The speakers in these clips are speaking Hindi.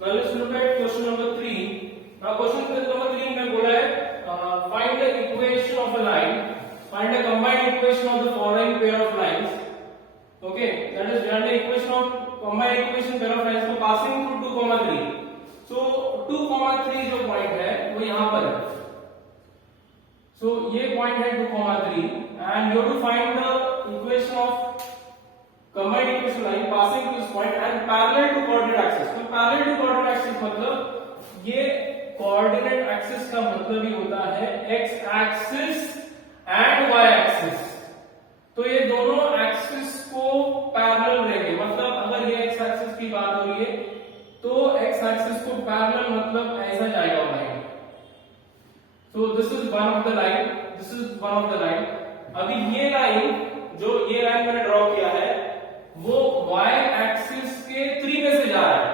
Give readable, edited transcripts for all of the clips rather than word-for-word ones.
Now let's look at question number 3. Now question number 3 में बोला है find the equation of a line, find the combined equation of the following pair of lines. Okay, that is find the equation of combined equation pair of lines for passing through 2, 3. So 2, 3 जो point है वो यहाँ पर है. So ये point है 2, 3 and you have to find the equation of combined equation line passing to this point and parallel to coordinate axis. तो parallel to coordinate axis मतलब ये coordinate axis का मतलब ही होता है x axis and y axis. तो ये दोनों axis को parallel रहेंगे. मतलब अगर ये x axis की बात हो रही है तो x axis को parallel मतलब ऐसा जाएगा line. So this is one of the line. This is one of the line. अभी ये लाइन जो ये लाइन मैंने ड्रॉ किया है वो y एक्सिस के 3 में से जा रहा है.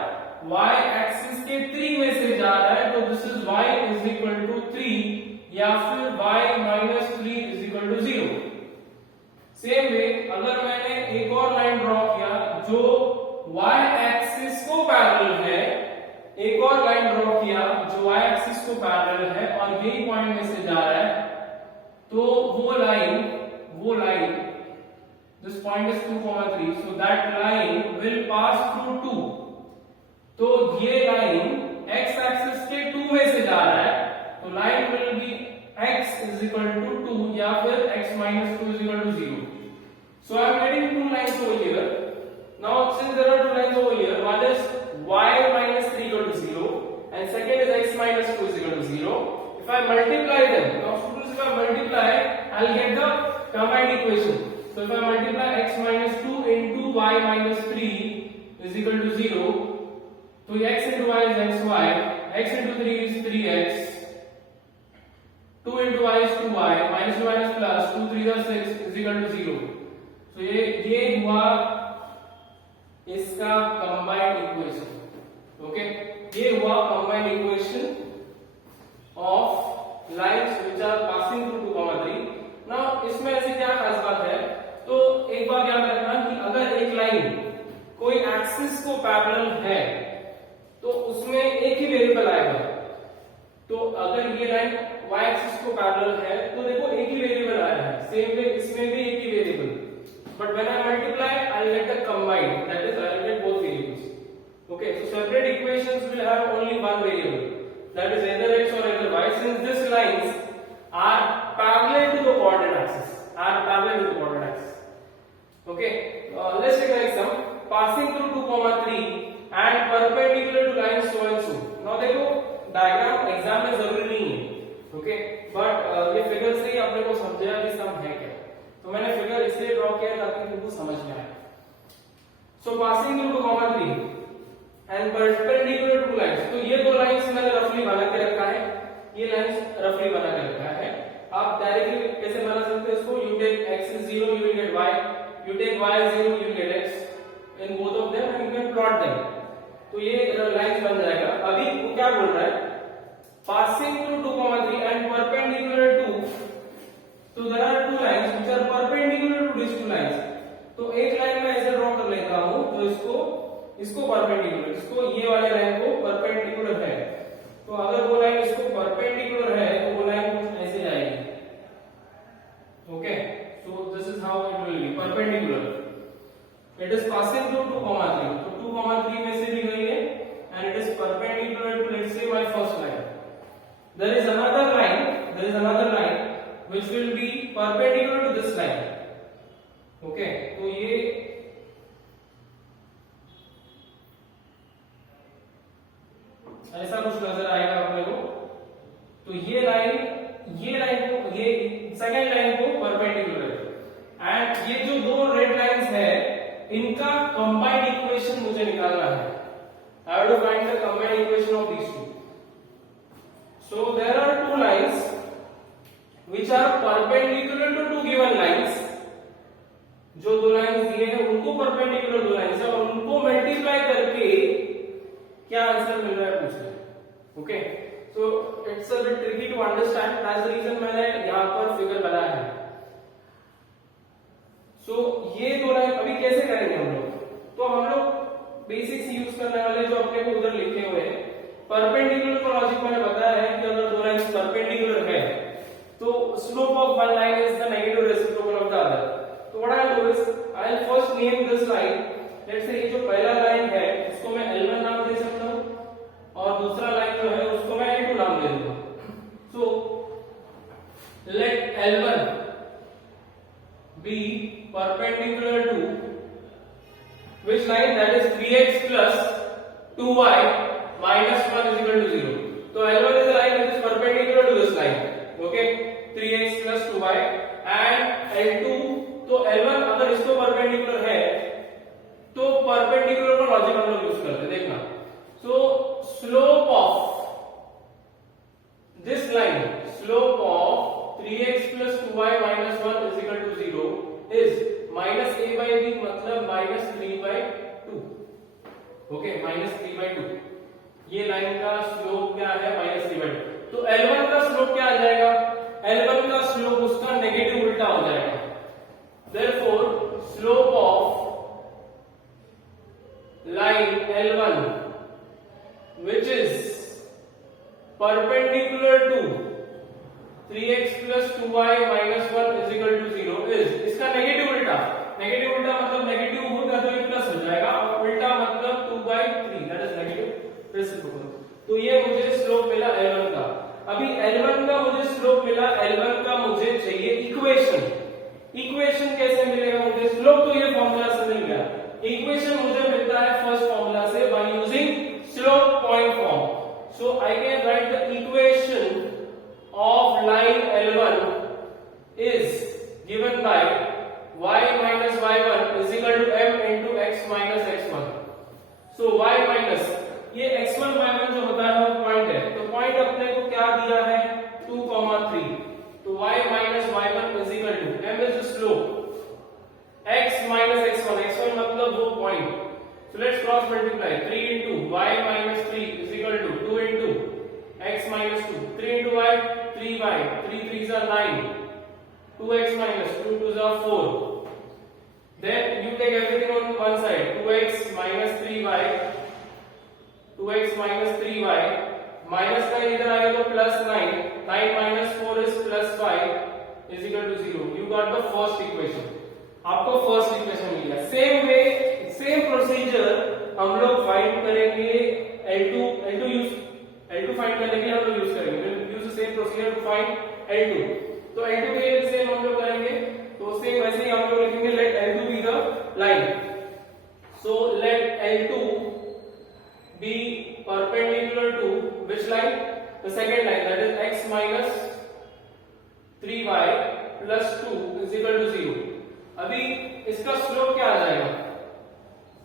y एक्सिस के 3 में से जा रहा है तो this is y is equal to 3 या फिर y minus 3 is equal to 0. Same way अगर मैंने एक और लाइन ड्रॉ किया जो y एक्सिस को पैरेलल है, एक और लाइन ड्रॉ किया जो y एक्सिस को पैरेलल है और यही पॉइंट में से जा रहा है तो वो line this point is 2, 3 so that line will pass through 2. तो ये लाइन x axis के 2 में से जा रहा है तो line will be x is equal to 2 या फिर x minus 2 is equal to 0. So I am getting two lines over here. Now since there are two lines over here, one is y minus 3 equal to 0 and second is x minus 2 is equal to 0. If I multiply them, now students, if I multiply I will get the combined equation. So if I multiply x minus 2 into y minus 3 is equal to 0, so x into y is xy, x into 3 is 3x, 2 into y is 2y, minus minus plus 2 3 is 6 is equal to 0. So ये हुआ इसका combined equation. Okay, ये हुआ combined equation of lines which are passing through 2, 3. Now इसमें ऐसी क्या खास बात है तो एक बात याद रखना कि अगर एक लाइन कोई एक्सिस को पैरेलल है तो उसमें एक ही वेरिएबल आएगा. तो अगर ये लाइन y एक्सिस को पैरेलल है तो देखो एक ही वेरिएबल आया है. सेम वे इसमें भी एक ही variable. But when I multiply I will get the combined, that is I will get both variables. Okay, so separate equations will have only one variable, that is either x or either y. Since these lines are parallel to the coordinate axis, okay, let's take an example. Passing through 2, 3 and perpendicular to line so and so. Now देखो डायग्राम एग्जाम में जरूरी नहीं है, okay, बट ये फिगर से ही अपने को समझेगा कि सम है क्या. तो मैंने फिगर इसलिए ड्रॉ किया ताकि तुमको समझ में आए. So passing through 2, 3 and perpendicular to lines. तो ये दो लाइंस मैंने रफली बना के रखा है, ये लाइंस रफली बना के रखा है. आप डायरेक्टली कैसे बना सकते हैं इसको? You take x is 0, you will get y. You take y is 0, you will get x. In both of them, and you can plot them. तो ये लाइंस बन जाएगा. अभी वो क्या बोल रहा है? Passing through 2, 3 and perpendicular to. So there are two lines which are perpendicular to these two lines. तो एक लाइन में ऐसे ड्रॉ कर लेता हूँ तो इसको परपेंडिकुलर, इसको ये वाले लाइन को परपेंडिकुलर है. तो अगर वो लाइन इसको परपेंडिकुलर है तो वो लाइन कुछ ऐसे जाएगी. Okay, so this is how it will be perpendicular. It is passing through 2, 3. तो 2, 3 में से भी गई है and it is perpendicular to, let's say, my first line. There is another line which will be perpendicular to this line. Okay, तो ये ऐसा कुछ नजर आएगा अपने को. तो ये लाइन को, ये सेकेंड लाइन को परपेंडिकुलर है एंड ये जो दो रेड लाइंस है इनका कंबाइंड इक्वेशन मुझे निकालना है. I have to find the combined equation of these two. So there are two lines which are perpendicular to two given lines. जो दो लाइंस दिए हैं उनको परपेंडिकुलर दो लाइंस है और उनको मल्टीप्लाई करके क्या आंसर मिल रहा है पूछ रहे हैं. Okay, so it's a bit tricky to understand, that's the reason मैंने यहां पर फिगर बनाया है. सो ये दो लाइन अभी कैसे करेंगे हम लोग? तो हम लोग बेसिक्स यूज करने वाले जो अपने को उधर लिखे हुए हैं। परपेंडिकुलर का लॉजिक मैंने बताया है कि अगर दो लाइंस परपेंडिकुलर है तो slope of one line is the negative reciprocal of the other. तो what I do is I will first name this line. Let's say ये जो पहला लाइन है इसको मैं L1 नाम दे सकता हूं और दूसरा लाइन जो है उसको मैं L2 नाम दे दूंगा। So let L1 be perpendicular to which line, that is 3x plus 2y minus 1 is equal to 0. So L1 is the line which is perpendicular to this line, okay, 3x plus 2y, and L2, तो L1 अगर इसको perpendicular है तो perpendicular का लॉजिक हम लोग यूज करते हैं, देखना। So slope of this line, slope of 3x plus 2y minus 1 is equal to 0 is minus a by b, मतलब minus 3 by 2, okay, minus 3 by 2। ये लाइन का स्लोप क्या है? minus 3 by 2। तो L1 का स्लोप क्या आ जाएगा? L1 का स्लोप उसका नेगेटिव उल्टा हो जाएगा। Therefore slope of line L1 which is perpendicular to 3x plus 2y minus 1 is equal to 0 is, इसका नेगेटिव उल्टा, नेगेटिव उल्टा मतलब नेगेटिव होगा तो ये प्लस हो जाएगा और उल्टा मतलब 2 by 3, that is negative reciprocal. तो ये मुझे स्लोप मिला L1 का। अभी L1 का मुझे स्लोप मिला, L1 का मुझे चाहिए इक्वेशन। इक्वेशन कैसे मिलेगा मुझे? स्लोप तो ये फॉर्मूला से मिल गया, इक्वेशन मुझे मिलता है फर्स्ट फॉर्मूला से by using slope point form. So I can write the equation of line L1 is given by y minus y1 is equal to m into x minus x1। so y minus ये x1 y1 जो होता है वो पॉइंट है, तो पॉइंट अपने को क्या दिया है? 2, 3। तो y minus y1 is equal to m is the slope, x minus x1, x1 मतलब वो point. so let's cross multiply, 3 into y minus 3 is equal to 2 into x minus 2, 3 into y, 3y, 3 3s are 9, 2x minus 2 2s are 4. Then you take everything on one side, 2x minus 3y, 2x minus 3y, minus का इधर आएगा तो plus 9, 9 minus 4 is plus 5 is equal to 0. You got the first equation. आपको first equation मिल गया। Same way, same procedure हम लोग फाइंड करेंगे L2 फाइंड करने के लिए हम लोग यूज करेंगे, use the same procedure to find L2। तो L2 के लिए सेम हम लोग करेंगे, तो सेम वैसे ही हम लोग लिखेंगे let L2 be the line. So let L2 be perpendicular to which line? The second line, that is x minus 3y plus 2 is equal to 0। अभी इसका स्लोप क्या आ जाएगा?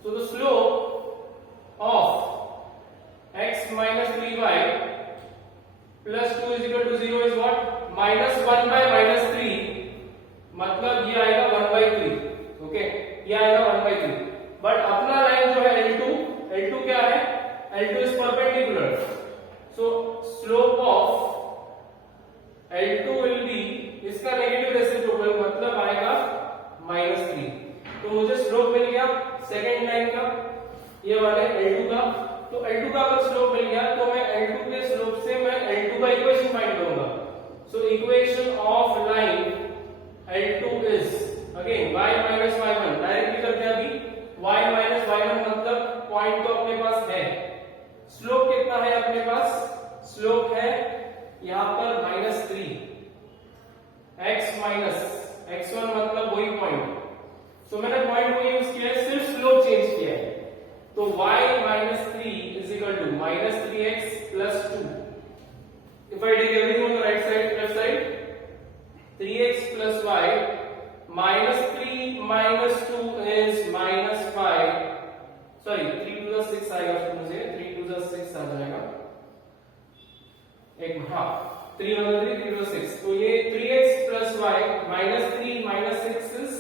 तो the slope of x minus 3y plus 2 is equal to 0 is what? minus 1 by minus 3, मतलब ये आएगा 1 by 3, ओके, ये आएगा 1 by 3। बट अपना लाइन जो है L2 क्या है? L2 is perpendicular, so slope of L2 will be, इसका नेगेटिव रेसिप्रोकल मतलब आएगा -3। तो मुझे स्लोप मिल गया सेकेंड लाइन का, ये वाले L2 का। तो L2 का अगर स्लोप मिल गया तो मैं L2 के स्लोप से मैं L2 का इक्वेशन फाइंड करूंगा। So equation of line L2 is again y minus y1, directly करते हैं अभी। y minus y1 मतलब पॉइंट तो अपने पास है, स्लोप कितना है अपने पास? स्लोप है यहां पर -3, x minus x1 मतलब वही पॉइंट। सो मैंने पॉइंट को यूज किया है, सिर्फ स्लोप चेंज किया है। तो y minus 3 is equal to minus 3x plus 2. If I take everything on the right side, left side, 3x plus y minus 3 minus 2 is minus 5. Sorry, 3 to the 6 आएगा, मुझे 3 to the 6 आ जाएगा। एक हाँ 3 1 3 3 to the 6, तो ये 3x plus y minus 3 minus 6 is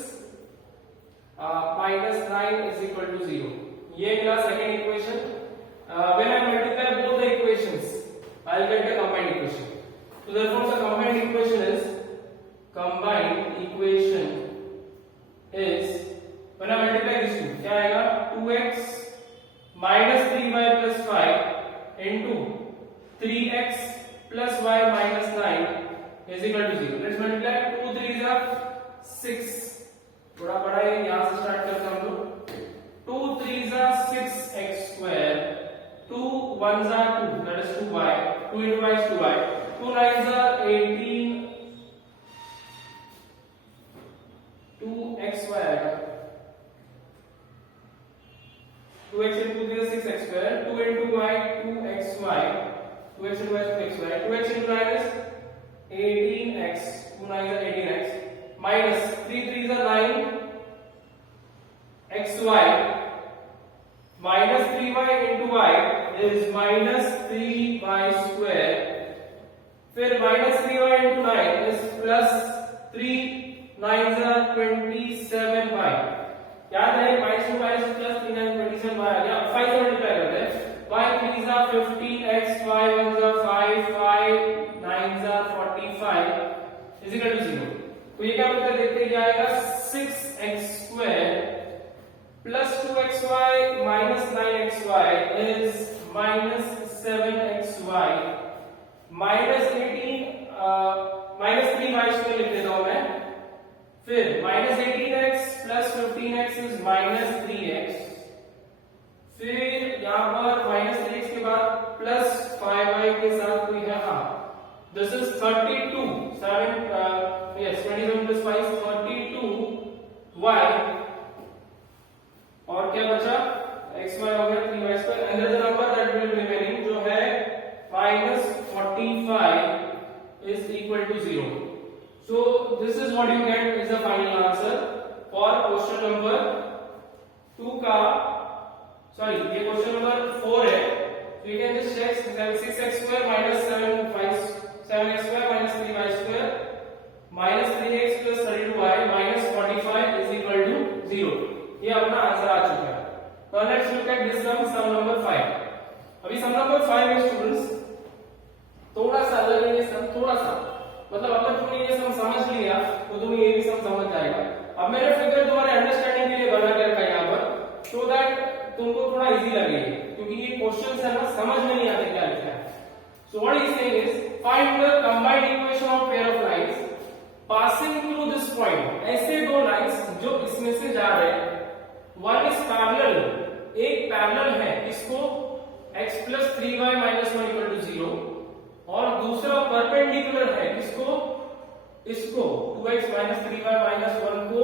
minus 9 is equal to 0। ये मिला second equation. When I multiply both the equations I will get the combined equation. So therefore the combined equation is when I multiply these two क्या आएगा 2x minus 3y plus 5 into 3x plus y minus 9 is equal to 0। Let's multiply 2 3 जा 6, थोड़ा बड़ा है, यहां से स्टार्ट करते हैं हम लोग। 2 3 जा 6x स्क्वायर, 2 1 जा 2 that is 2y, 2 into y is 2y, 2 9 जा 18, 2xy आएगा, 2x into 2 is 6x square, 2 into y 2xy, 2x into y is 2xy, 2x into 9 is 18x, 2 9 is 18x, minus 3 3 is 9 xy, minus 3y into y is minus 3y square, फिर minus 3y into 9 is plus 3 9 is 27y, याद है minus 2 minus plus 3 9 27y आ गया। 5 से मल्टीप्लाई करते हैं, y 3 is 15x, y 1 is 5, 5 9 is 45 is equal to 0। तो ये क्या मतलब देखते हैं क्या आएगा, 6x square plus 2xy minus 9xy is minus 7xy minus 18 minus 3y square लिख देता हूं मैं, फिर minus 18x plus 15x is minus 3x, फिर यहां पर minus 3x के बाद plus 5y के साथ कोई है, हाँ this is 32 7 yes 27 plus 5 is 32y, और क्या बचा, xy हो गया 3y square, and there is a number that will be remaining जो है minus 45 is equal to 0। So this is what you get is the final answer for question number 2 का, sorry ये question number 4 है, so you can just check 6x square minus 7x square minus 3y square minus 3x plus 32y minus 45 is equal to 0, ये अपना आंसर आ चुका है। Now let's look at this sum number 5। अभी sum number 5 में स्टूडेंट्स थोड़ा सा अलग है, ये सम थोड़ा सा, मतलब अगर तुमने ये सम समझ लिया तो तुम्हें ये भी सम समझ जाएगा। अब मैंने फिगर तुम्हारे अंडरस्टैंडिंग के लिए बना के रखा है यहाँ पर, सो दैट तुमको थोड़ा इजी लगे, क्योंकि ये क्वेश्चंस है ना समझ में नहीं आते क्या लिखा है। So what is saying is find the combined equation of pair of lines passing through this point. ऐसे दो लाइंस जो इसमें से जा रहे हैं, वन इज पैरेलल, एक पैरेलल है, इसको x plus 3y minus 1 equal to 0, और दूसरा परपेंडिकुलर है, इसको 2x minus 3y minus 1 को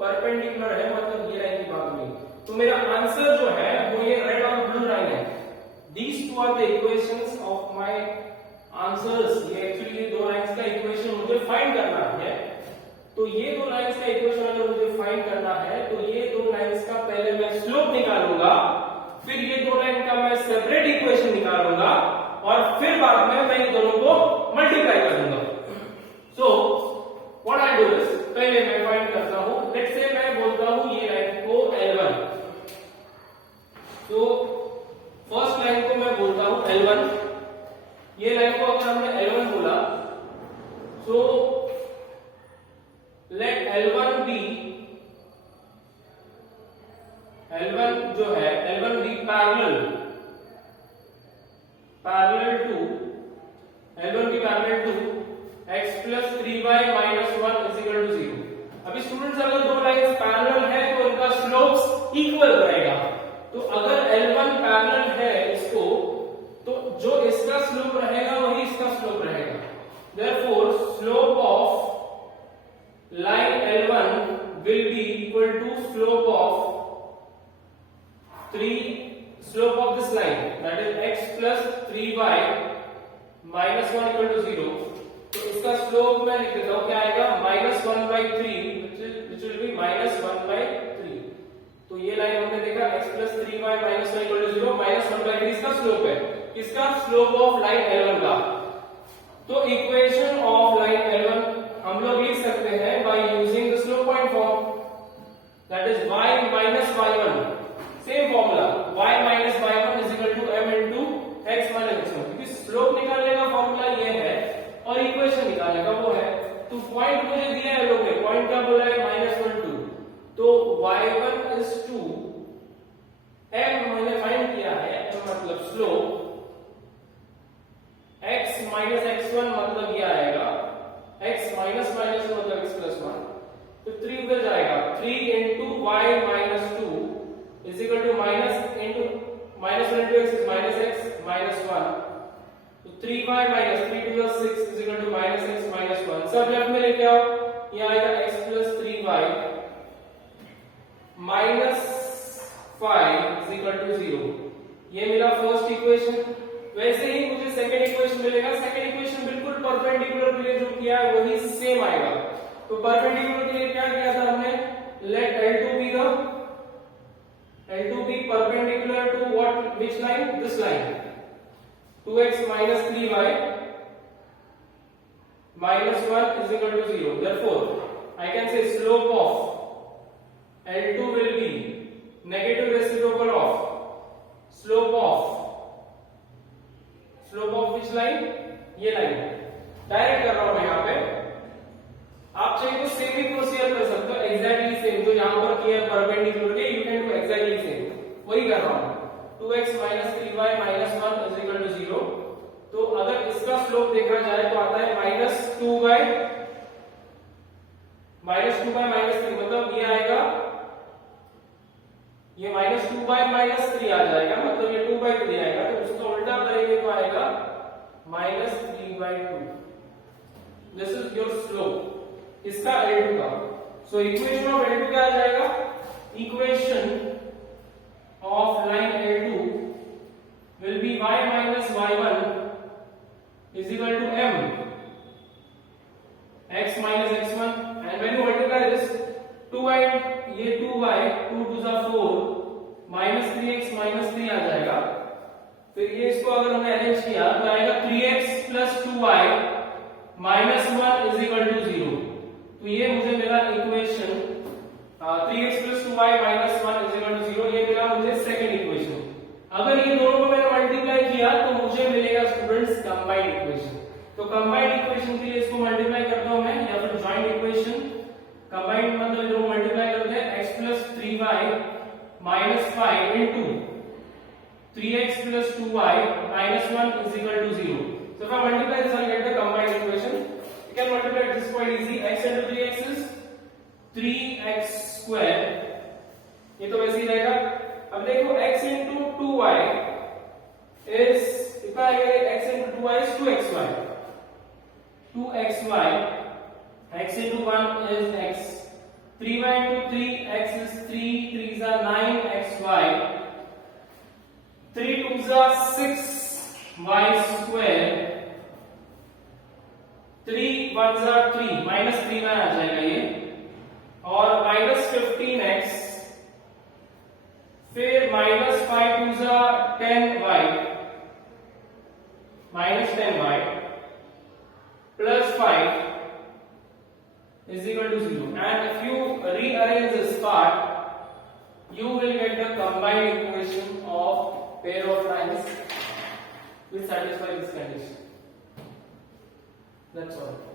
परपेंडिकुलर है, मतलब ये लाइन की बात हुई। तो मेरा आंसर जो है वो ये रेड और ब्लू लाइन है। These two are the equations of my answers। ये एक्चुअली ये दो लाइंस का इक्वेशन मुझे फाइंड करना है। तो ये दो लाइंस का इक्वेशन अगर मुझे फाइंड करना है तो ये दो लाइंस का पहले मैं स्लोप निकालूंगा, फिर ये दो लाइन का मैं सेपरेट इक्वेशन निकालूंगा, और फिर बाद में मैं इन दोनों को मल्टीप्लाई कर दूंगा। So what I do is, पहले मैं फाइंड करता हूं, लेट्स से मैं बोलता हूं ये लाइन को L1। तो फर्स्ट लाइन को मैं बोलता हूं L1। ये लाइन को अगर हमने L1 बोला, so let L1 B, L1 जो है L1 be parallel to L1 be parallel to x plus 3y minus 1 is equal to 0। अभी स्टूडेंट्स अगर दो लाइंस पैरेलल है तो उनका स्लोप्स इक्वल रहेगा। तो अगर L1 पैरेलल है इसको, तो जो इसका स्लोप रहेगा वही इसका स्लोप रहेगा। Therefore slope of line L1 will be equal to slope of this line, that is x plus 3y minus 1 equal to 0। तो इसका स्लोप मैं लिख देता हूं, क्या आएगा, -1/3 which will be -1/3। तो ये लाइन हमने देखा x plus 3y minus 1 equal to 0, -1/3 इसका स्लोप है, इसका स्लोप ऑफ लाइन L1 का। तो इक्वेशन ऑफ लाइन L1 हम लोग लिख सकते हैं by using the slope point form, that is y minus y1, same formula, y minus y1 is equal to m into x minus x1। क्योंकि स्लोप निकालने का फॉर्मूला ये है और इक्वेशन निकालने का वो है। तो पॉइंट मुझे दिया है लोग ने, पॉइंट क्या बोला है, -1 2, तो y1 is 2, m मैंने फाइंड मतलब स्लोप, x माइनस x1 मतलब ये आएगा x माइनस माइनस मतलब x प्लस 1, तो 3 उधर जाएगा, 3 into y minus 2 is equal to minus into minus 1 into x is minus x minus 1, तो 3y minus 3 to the 6 is equal to minus x minus 1, सब लेफ्ट में लेके आओ, ये आएगा x plus 3y minus 5 is equal to 0, ये मिला फर्स्ट इक्वेशन। वैसे ही मुझे सेकंड इक्वेशन मिलेगा, सेकंड इक्वेशन बिल्कुल परपेंडिकुलर के लिए जो किया है वही सेम आएगा, तो परपेंडिकुलर के लिए क्या किया था हमने, let L2 be perpendicular to what, which line, this line, 2x minus 3y minus 1 is equal to 0, therefore I can say slope of L2 will be negative reciprocal of slope of which line, ये लाइन डायरेक्ट कर रहा हूं मैं यहाँ पे, आप चाहिए तो सेम ही प्रोसीजर कर सकते हो, एग्जैक्टली सेम जो यहाँ पर किया परपेंडिकुलर के, you can do exactly same, वही कर रहा हूं, 2x minus 3y minus 1 is equal to 0, तो अगर इसका स्लोप देखा जाए तो आता है minus 2 by minus 3, मतलब ये आएगा, ये minus 2 by minus 3 आ जाएगा, मतलब ये 2 by 3 आएगा, तो उसका उल्टा करेंगे तो आएगा minus 3 by 2, this is your slope इसका L2 का। सो इक्वेशन ऑफ L2 क्या आ जाएगा, equation of line L2 will be y minus y1 is equal to m x minus x1, and when you multiply this 2y, ये 2y 2 to the 4 minus 3x minus 3 आ जाएगा, फिर ये इसको अगर हमने अरेंज किया तो आएगा 3x plus 2y minus 1 is equal to 0, तो ये मुझे मिला equation 3x plus 2y minus 1 is equal to 0, ये मिला मुझे सेकंड इक्वेशन। अगर ये दोनों को मैंने मल्टीप्लाई किया तो मुझे मिलेगा स्टूडेंट्स कंबाइंड इक्वेशन, तो कंबाइंड इक्वेशन के लिए इसको मल्टीप्लाई करता हूं मैं, या फिर जॉइंट इक्वेशन, कंबाइंड मतलब दोनों मल्टीप्लाई करते हैं, x plus 3y minus 5 into 3x plus 2y minus 1 is equal to 0. So if I multiply this, I get the combined equation. You can multiply this quite easy. X into 3x is 3x square. ये तो वैसे ही रहेगा। अब देखो x into 2y is कितना आएगा, x into 2y is 2xy. 2xy. X into 1 is x. 3y into 3x is 3. 3s are 9xy. 3 2s are 6y square. 3 1s are 3, minus 3 में आ जाएगा ये, और minus 15x, फिर minus 5 2s are 10y, minus 10y, plus 5 is equal to 0. And if you rearrange this part, you will get the combined equation of pair of lines which satisfy this condition. That's all.